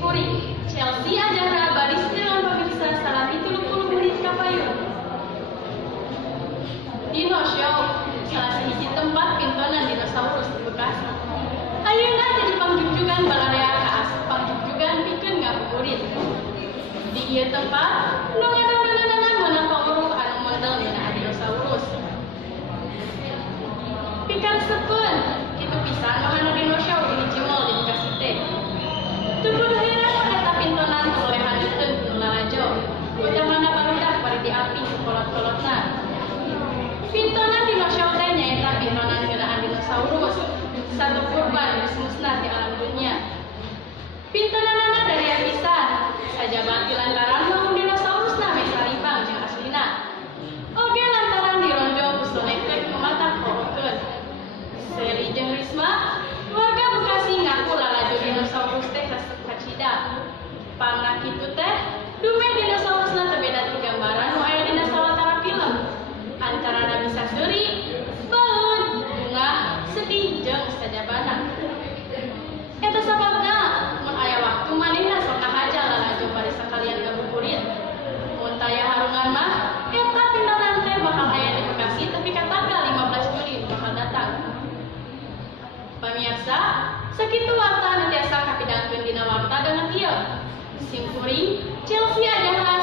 Simpuri, Chelsea ajarna baris dengan pemirsa salah 30 menit kapayun. Dino Show, salah sahiji tempat pintonan dinosaurus di Bekasi. Ayeuna jadi pangjungjugan balarea ka asup pangjungjugan pikeun ngabuburit. Di ieu tempat nu ngadongdonganan meunang panguruk anu model ngeunaan dinosaurus. Pikan sepeun kitu pisan mah anu Dino Show di hiji mall di Bekasi teh. Teu kudu heran eta pintonan oleh haneuteun ku lalajo. Utamana barudak bari diapih kolot-kolotna. Pintonan Dino Show teh nyaeta pintonan ngeunaan dinosaurus. Satu kurban musnah di alam dunia. Pintonanana dari yang bisa saja bati lantaran bangun dinosaurus name saripang jeung aslina. Oge lantaran dironjong kusonekeun ku mata korokeun. Seri jeung Risma, warga Bekasi ngaku lalajo dinosaurus teh resep kacida. Pangna kitu teh, dume dinosaurusna teu beda ti gambaran nu aya dina sawatara film. Antarana bisa seuri, baeun, bungah, sedih jeung sajabana. Eta sababna mun aya waktu manehna sok kahaja lalajo bari sakalian ngabuburit. Mun taya harungan mah eta pintonan teh bakal aya di Bekasi tapi ka tanggal 15 Juli bakal datang. Pamirsa, sakitu warta nu tiasa kapidangkeun dina warta dengan ieu. Simpuri, Chelsea adalah